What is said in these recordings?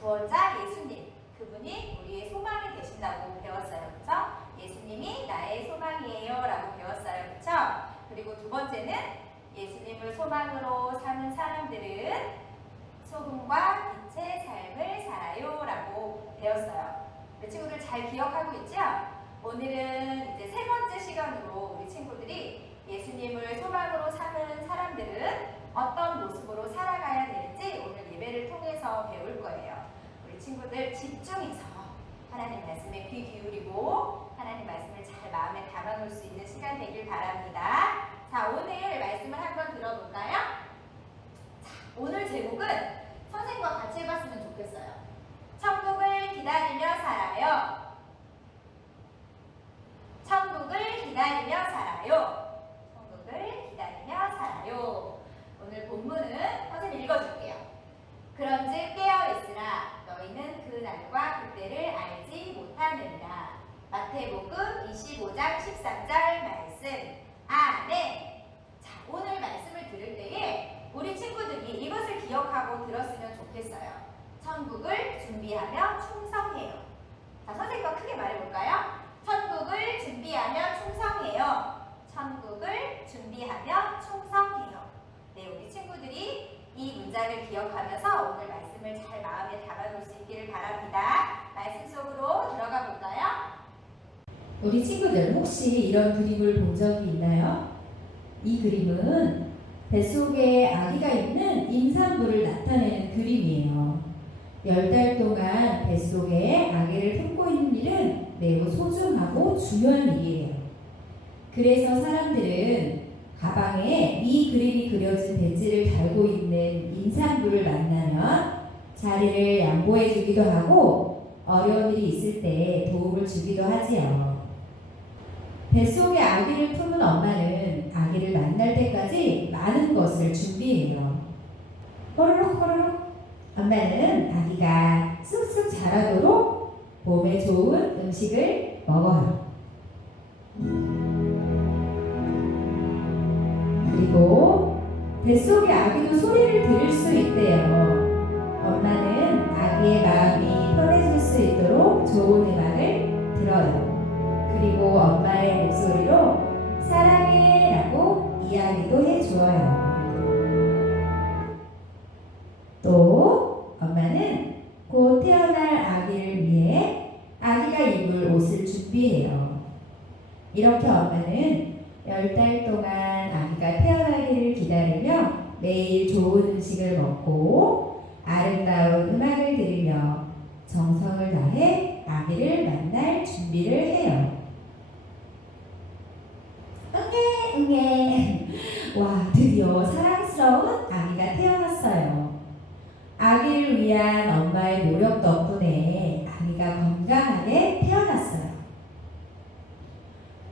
구원자 예수님 그분이 우리의 소망이 되신다고 배웠어요. 그쵸? 예수님이 나의 소망이에요 라고 배웠어요. 그쵸? 그리고 두 번째는 예수님을 소망으로 사는 사람들은 소금과 빛의 삶을 살아요 라고 배웠어요. 우리 친구들 잘 기억하고 있죠? 오늘은 이제 세 번째 시간으로 우리 친구들이 예수님을 소망으로 사는 사람들은 어떤 모습으로 살아가야 되는지 오늘 예배를 통해서 배울 거예요. 친구들 집중해서 하나님 말씀에 귀 기울이고 하나님 말씀을 잘 마음에 담아놓을 수 있는 시간 되길 바랍니다. 자, 오늘 말씀을 한번 들어볼까요? 자, 오늘 제목은 선생님과 같이 해봤으면 좋겠어요. 천국을 기다리며 살아요. 천국을 기다리며 살아요. 천국을 기다리며 살아요. 오늘 본문은 선생님 읽어줄게요. 그런즉 깨어 있으라 너희는 그 날과 그때를 알지 못하느니라. 마태복음 25장 13절 말씀. 아멘. 자, 오늘 말씀을 들을 때에 우리 친구들이 이것을 기억하고 들었으면 좋겠어요. 천국을 준비하며 충성해요. 자, 선생님과 크게 말해볼까요? 천국을 준비하며 충성해요. 천국을 준비하며 충성해요. 네, 우리 친구들이 이 문장을 기억하면서 오늘 말씀을 잘 마음에 담아놓을 수 있기를 바랍니다. 말씀 속으로 들어가 볼까요? 우리 친구들 혹시 이런 그림을 본 적이 있나요? 이 그림은 뱃속에 아기가 있는 임산부를 나타내는 그림이에요. 열 달 동안 뱃속에 아기를 품고 있는 일은 매우 소중하고 중요한 일이에요. 그래서 사람들은 가방에 이 그림이 그려진 배지를 달고 있는 임산부를 만나면 자리를 양보해 주기도 하고 어려운 일이 있을 때 도움을 주기도 하지요. 뱃속에 아기를 품은 엄마는 아기를 만날 때까지 많은 것을 준비해요. 호로록 호로록 엄마는 아기가 쑥쑥 자라도록 몸에 좋은 음식을 먹어요. 그리고 뱃속의 아기도 소리를 들을 수 있대요. 엄마는 아기의 마음이 편해질 수 있도록 좋은 목소리로 사랑해 라고 이야기도 해주어요. 또 엄마는 곧 태어날 아기를 위해 아기가 입을 옷을 준비해요. 이렇게 엄마는 열달 동안 아기가 태어나기를 기다리며 매일 좋은 음식을 먹고 아름다운 음악을 들으며 정성을 다해 아기를 만날 준비를 해요. 응애 응애 와 드디어 사랑스러운 아기가 태어났어요. 아기를 위한 엄마의 노력 덕분에 아기가 건강하게 태어났어요.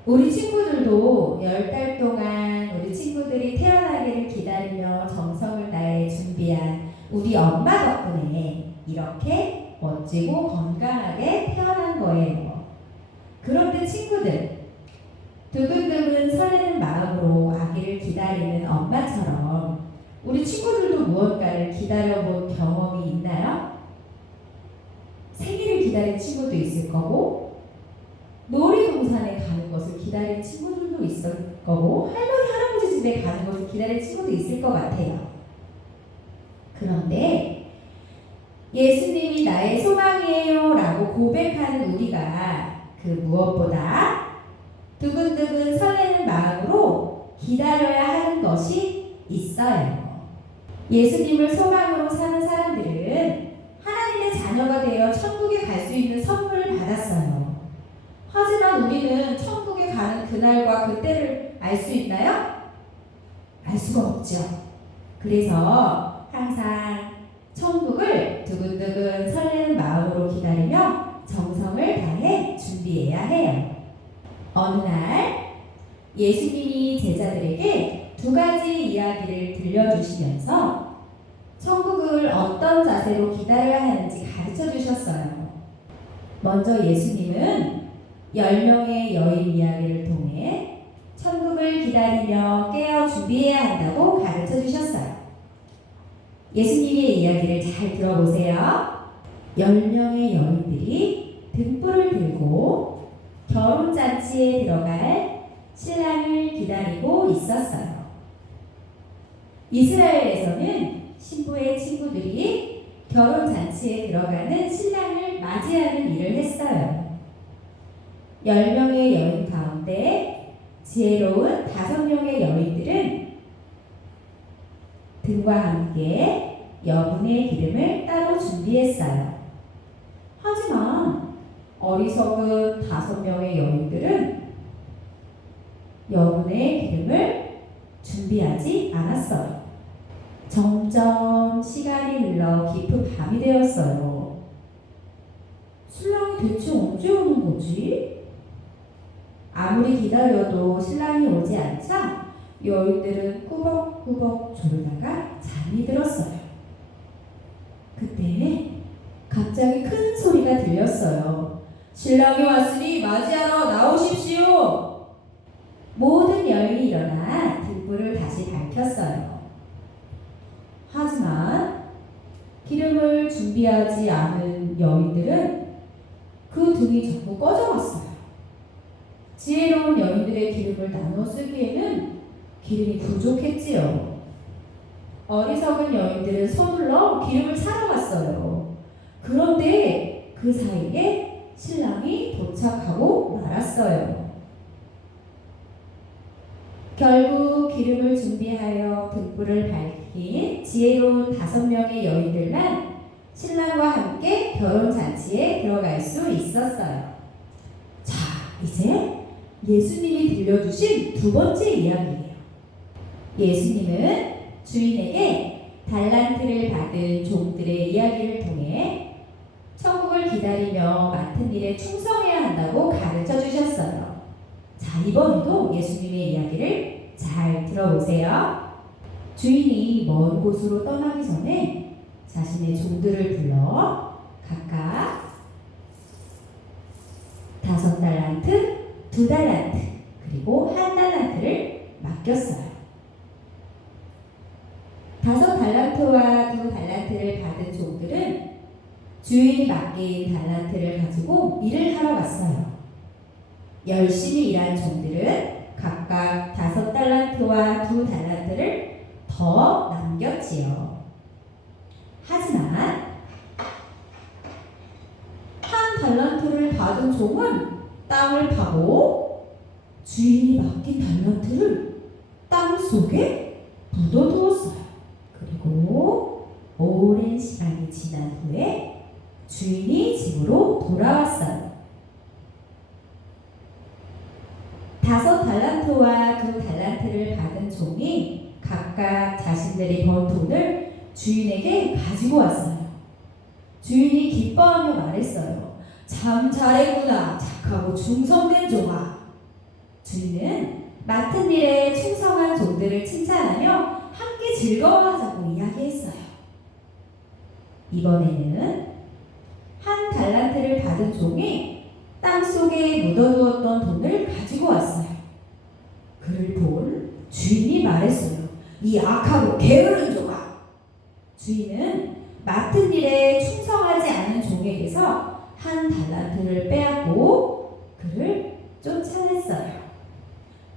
우리 친구들도 열 달 동안 우리 친구들이 태어나기를 기다리며 정성을 다해 준비한 우리 엄마 덕분에 이렇게 멋지고 건강하게 태어난 거예요. 그런데 친구들, 두근두근 설레는 마음으로 아기를 기다리는 엄마처럼 우리 친구들도 무언가를 기다려본 경험이 있나요? 생일을 기다린 친구도 있을 거고, 놀이동산에 가는 것을 기다린 친구들도 있을 거고, 할머니, 할아버지 집에 가는 것을 기다린 친구도 있을 것 같아요. 그런데 예수님이 나의 소망이에요 라고 고백하는 우리가 그 무엇보다 두근두근 설레는 마음으로 기다려야 하는 것이 있어요. 예수님을 소망으로 사는 사람들은 하나님의 자녀가 되어 천국에 갈 수 있는 선물을 받았어요. 우리는 천국에 가는 그날과 그때를 알 수 있나요? 알 수가 없죠. 그래서 항상 천국을 두근두근 설레는 마음으로 기다리며 정성을 다해 준비해야 해요. 어느 날 예수님이 제자들에게 두 가지 이야기를 들려주시면서 천국을 어떤 자세로 기다려야 하는지 가르쳐 주셨어요. 먼저 예수님은 열 명의 여인 이야기를 통해 천국을 기다리며 깨어 준비해야 한다고 가르쳐 주셨어요. 예수님의 이야기를 잘 들어보세요. 열 명의 여인들이 등불을 들고 결혼 잔치에 들어갈 신랑을 기다리고 있었어요. 이스라엘에서는 신부의 친구들이 결혼 잔치에 들어가는 신랑을 맞이하는 일을 했어요. 열 명의 여인 가운데 지혜로운 다섯 명의 여인들은 등과 함께 여분의 기름을 따로 준비했어요. 하지만 어리석은 다섯 명의 여인들은 여분의 기름을 준비하지 않았어요. 점점 시간이 흘러 깊은 밤이 되었어요. 신랑이 대체 언제 오는 거지? 아무리 기다려도 신랑이 오지 않자 여인들은 꾸벅꾸벅 졸다가 잠이 들었어요. 그때 갑자기 큰 소리가 들렸어요. 신랑이 왔으니 맞이하러 나오십시오. 모든 여인이 일어나 등불을 다시 밝혔어요. 하지만 기름을 준비하지 않은 여인들은 그 등이 자꾸 꺼져갔어요. 지혜로운 여인들의 기름을 나눠 쓰기에는 기름이 부족했지요. 어리석은 여인들은 서둘러 기름을 사러 갔어요. 그런데 그 사이에 신랑이 도착하고 말았어요. 결국 기름을 준비하여 등불을 밝힌 지혜로운 다섯 명의 여인들만 신랑과 함께 결혼 잔치에 들어갈 수 있었어요. 자, 이제 예수님이 들려주신 두 번째 이야기예요. 예수님은 주인에게 달란트를 받은 종들의 이야기를 통해 천국을 기다리며 맡은 일에 충성해야 한다고 가르쳐 주셨어요. 자, 이번에도 예수님의 이야기를 잘 들어보세요. 주인이 먼 곳으로 떠나기 전에 자신의 종들을 불러 각각 다섯 달란트, 두 달란트, 그리고 한 달란트를 맡겼어요. 다섯 달란트와 두 달란트를 받은 종들은 주인이 맡긴 달란트를 가지고 일을 하러 갔어요. 열심히 일한 종들은 각각 다섯 달란트와 두 달란트를 더 남겼지요. 하지만 한 달란트를 받은 종은 땅을 파고 주인이 맡긴 달란트를 땅 속에 묻어두었어요. 그리고 오랜 시간이 지난 후에 주인이 집으로 돌아왔어요. 다섯 달란트와 두 달란트를 받은 종이 각각 자신들이 번 돈을 주인에게 가지고 왔어요. 주인이 기뻐하며 말했어요. 참 잘했구나. 착하고 충성된 종아. 주인은 맡은 일에 충성한 종들을 칭찬하며 함께 즐거워하자고 이야기했어요. 이번에는 한 달란트를 받은 종이 땅 속에 묻어두었던 돈을 가지고 왔어요. 그를 본 주인이 말했어요. 이 악하고 게으른 종아. 주인은 맡은 일에 충성하지 않은 종에게서 한 달란트를 빼앗고 그를 쫓아냈어요.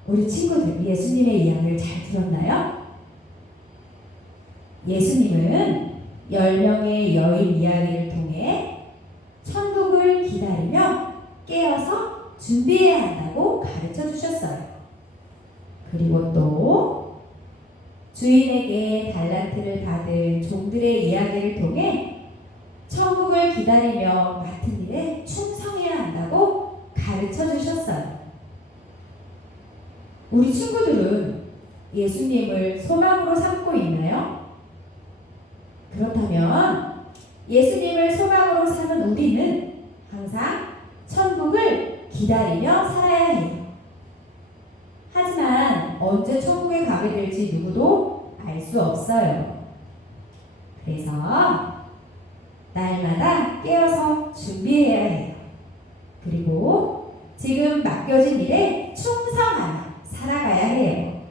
우리 친구들 예수님의 이야기를 잘 들었나요? 예수님은 열 명의 여인 이야기를 통해 천국을 기다리며 깨어서 준비해야 한다고 가르쳐 주셨어요. 그리고 또 주인에게 달란트를 받은 종들의 이야기를 통해 천국을 기다리며 맡은 일에 충성해야 한다고 가르쳐 주셨어요. 우리 친구들은 예수님을 소망으로 삼고 있나요? 그렇다면 예수님을 소망으로 삼은 우리는 항상 천국을 기다리며 살아야 해요. 하지만 언제 천국에 가게 될지 누구도 알 수 없어요. 그래서 날마다 깨어서 준비해야 해요. 그리고 지금 맡겨진 일에 충성하며 살아가야 해요.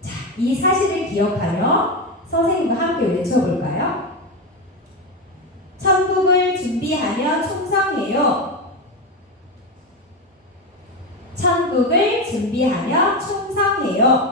자, 이 사실을 기억하며 선생님과 함께 외쳐볼까요? 천국을 준비하며 충성해요. 천국을 준비하며 충성해요.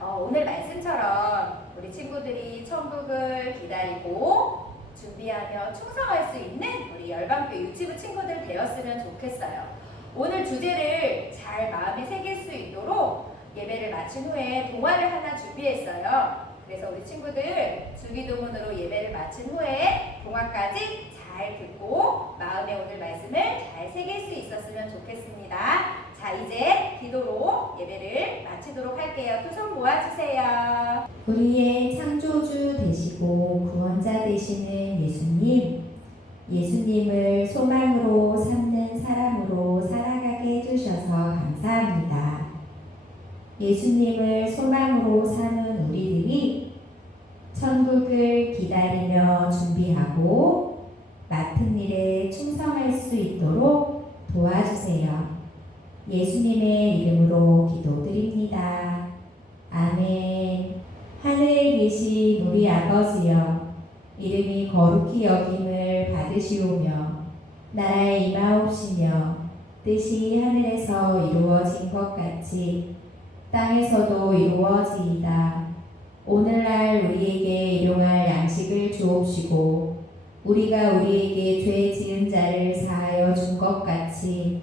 어, 오늘 말씀처럼 우리 친구들이 천국을 기다리고 준비하며 충성할 수 있는 우리 열방교 유치부 친구들 되었으면 좋겠어요. 오늘 주제를 잘 마음에 새길 수 있도록 예배를 마친 후에 동화를 하나 준비했어요. 그래서 우리 친구들 주기도문으로 예배를 마친 후에 동화까지 잘 듣고 마음에 오늘 말씀을 잘 새길 수 있었으면 좋겠습니다. 자, 이제 기도로 예배를 마치도록 할게요. 두손 모아주세요. 우리의 창조주 되시고 구원자 되시는 예수님, 예수님을 소망으로 삼는 사람으로 살아가게 해주셔서 감사합니다. 예수님을 소망으로 사는 우리들이 천국을 기다리며 준비하고 맡은 일에 충성할 수 있도록 도와주세요. 예수님의 이름으로 기도드립니다. 아멘. 하늘에 계신 우리 아버지여, 이름이 거룩히 여김을 받으시오며, 나라에 임하옵시며, 뜻이 하늘에서 이루어진 것 같이 땅에서도 이루어지이다. 오늘날 우리에게 일용할 양식을 주옵시고, 우리가 우리에게 죄 지은 자를 사하여 준 것 같이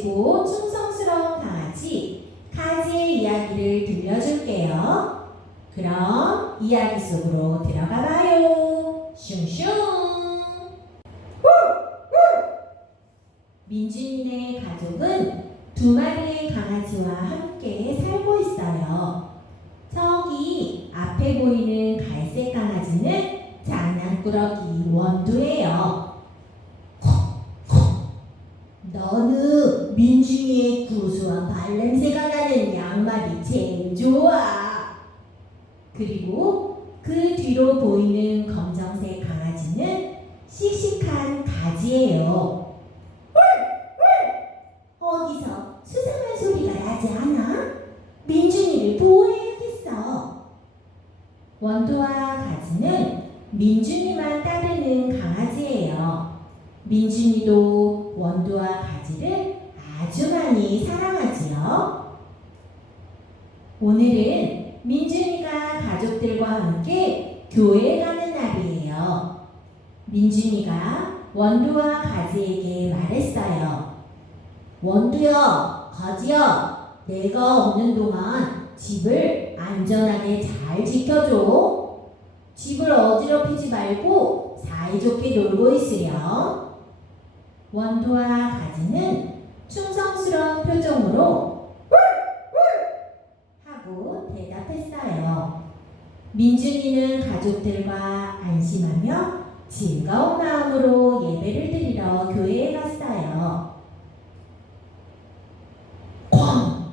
멋지고 충성스러운 강아지 카지의 이야기를 들려줄게요. 그럼 이야기 속으로 들어가 봐요. 슝슝! 민준이네 가족은 두 마리의 강아지와 함께 살고 있어요. 저기 앞에 보이는 갈색 강아지는 장난꾸러기 원두예요. 너는 민준이의 구수한 발냄새가 나는 양말이 제일 좋아. 그리고 그 뒤로 보이는 검정색 강아지는 씩씩한 가지예요. 어디서 수상한 소리가 나지 않아? 민준이를 보호해야겠어. 원두와 가지는 민준이만 따르는 강아지예요. 민준이도 원두와 가지를 아주 많이 사랑하지요. 오늘은 민준이가 가족들과 함께 교회에 가는 날이에요. 민준이가 원두와 가지에게 말했어요. 원두야, 가지야, 내가 없는 동안 집을 안전하게 잘 지켜줘. 집을 어지럽히지 말고 사이좋게 놀고 있으렴. 원두와 가지는 충성스러운 표정으로 하고 대답했어요. 민준이는 가족들과 안심하며 즐거운 마음으로 예배를 드리러 교회에 갔어요. 쾅!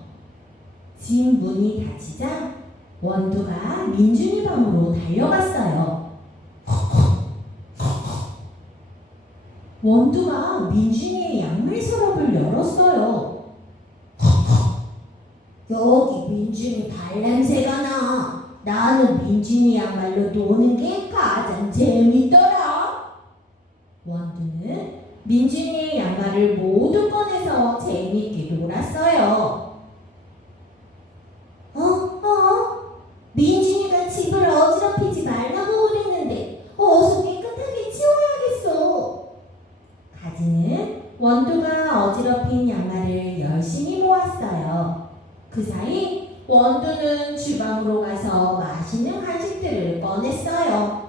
집 문이 닫히자 원두가 민준이 방으로 달려갔어요. 원두가 민준이의 양말 서랍을 열었어요. 여기 민준이 발냄새가 나. 나는 민준이 양말로 노는 게 가장 재밌더라. 원두는 민준이의 양말을 모두 꺼내서 재밌게 놀았어요. 어? 어? 민준이가 집을 어지럽히지 말라고 그랬는데 어서 깨끗하게 치워야겠어. 가지는 원두가 어지럽힌 양말을 열심히 모았어요. 그 사이 원두는 주방으로 가서 맛있는 간식들을 꺼냈어요.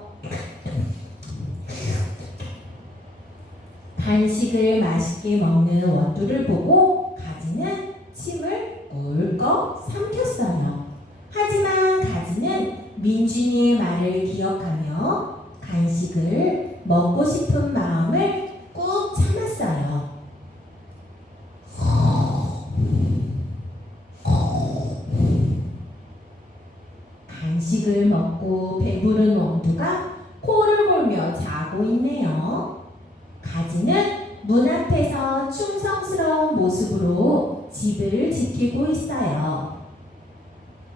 간식을 맛있게 먹는 원두를 보고 가지는 침을 꿀꺽 삼켰어요. 하지만 가지는 민준이의 말을 기억하며 간식을 먹고 싶은 마음을 꾹 참았어요. 간식을 먹고 배부른 원두가 코를 골며 자고 있네요. 가지는 문 앞에서 충성스러운 모습으로 집을 지키고 있어요.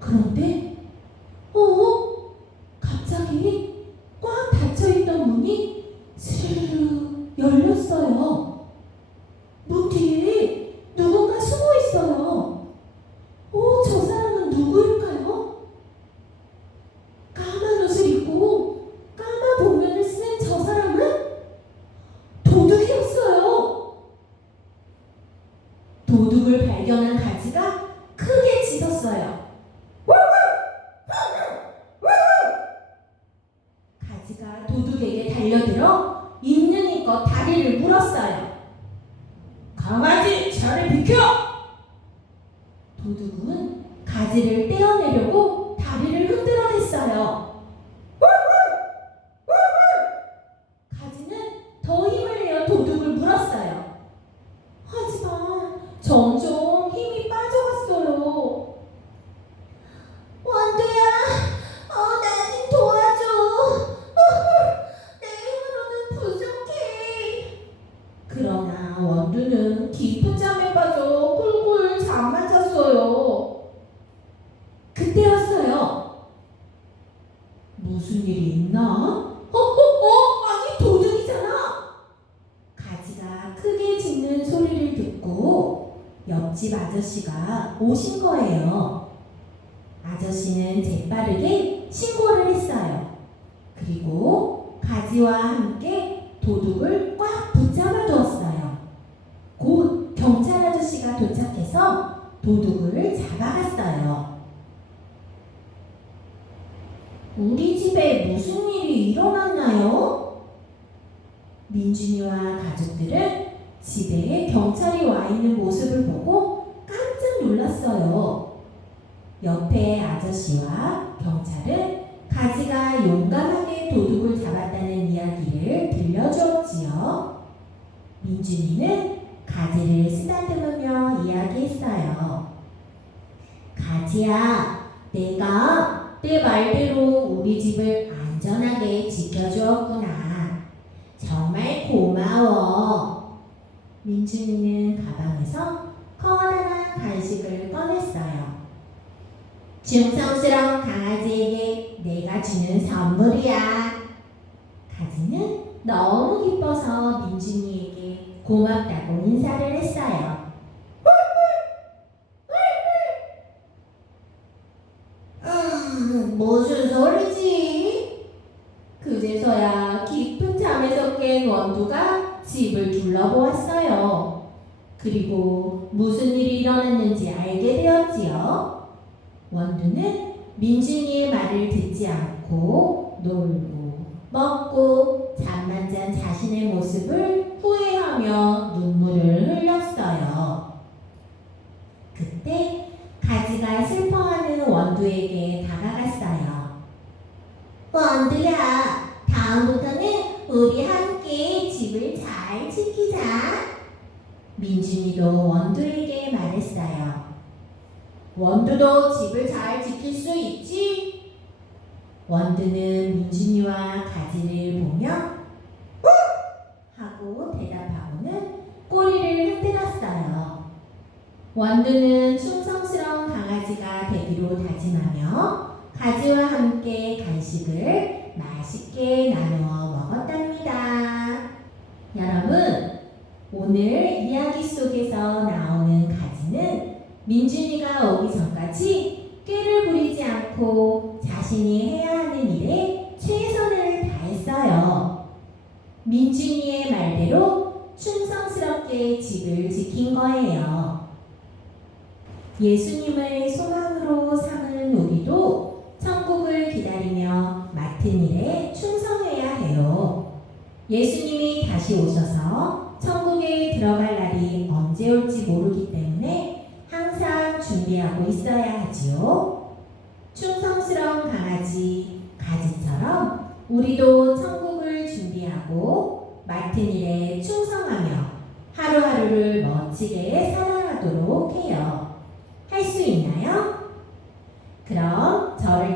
그런데, 어? 갑자기 꽉 닫혀있던 문이 스르르 열렸어요. 문 뒤에 누군가 숨어 있어요. 어, 저 사람은 누구일까요? 까만 옷을 입고 까만 복면을 쓴 저 사람은 도둑이었어요. 도둑을 발견한 가지가 무슨 일이 있나? 어, 어, 어, 아니 도둑이잖아. 가지가 크게 짖는 소리를 듣고 옆집 아저씨가 오신 거예요. 아저씨는 재빠르게 신고를 했어요. 그리고 가지와 함께 도둑을 꽉 붙잡아 두었어요. 곧 경찰 아저씨가 도착해서 도둑을 잡아갔어요. 우리 집에 무슨 일이 일어났나요? 민준이와 가족들은 집에 경찰이 와 있는 모습을 보고 깜짝 놀랐어요. 옆에 아저씨와 경찰은 가지가 용감하게 도둑을 잡았다는 이야기를 들려주었지요. 민준이는 가지를 쓰다듬으며 이야기했어요. 가지야, 내가 내 말대로 우리 집을 안전하게 지켜주었구나. 정말 고마워. 민준이는 가방에서 커다란 간식을 꺼냈어요. 충성스러운 강아지에게 내가 주는 선물이야. 가지는 너무 기뻐서 민준이에게 고맙다고 인사를 했어요. 음, 무슨 소리지? 그제서야 깊은 잠에서 깬 원두가 집을 둘러보았어요. 그리고 무슨 일이 일어났는지 알게 되었지요. 원두는 민준이의 말을 듣지 않고 놀고 먹고 잠만 잔 자신의 모습을 후회하며 눈물을 흘렸어요. 그때 가지가 슬퍼하는 원두에게 다가갔어요. 원두야, 다음부터는 우리 함께 집을 잘 지키자. 민준이도 원두에게 말했어요. 원두도 집을 잘 지킬 수 있지? 원두는 민준이와 가지를 보며 응! 하고 대답하고는 꼬리를 흔들었어요. 원두는 충성스러운 강아지가 되기로 다짐하며 가지와 함께 간식을 맛있게 나누어 먹었답니다. 여러분, 오늘 이야기 속에서 나오는 가지는 민준이가 오기 전까지 꾀를 부리지 않고 자신이 해야 하는 일에 최선을 다했어요. 민준이의 말대로 충성스럽게 집을 지킨 거예요. 예수님을 소망으로 삼은 우리도 천국을 기다리며 맡은 일에 충성해야 해요. 예수 들어갈 날이 언제 올지 모르기 때문에 항상 준비하고 있어야 하지요. 충성스러운 강아지, 가지처럼 우리도 천국을 준비하고 맡은 일에 충성하며 하루하루를 멋지게 살아가도록 해요. 할 수 있나요? 그럼 저를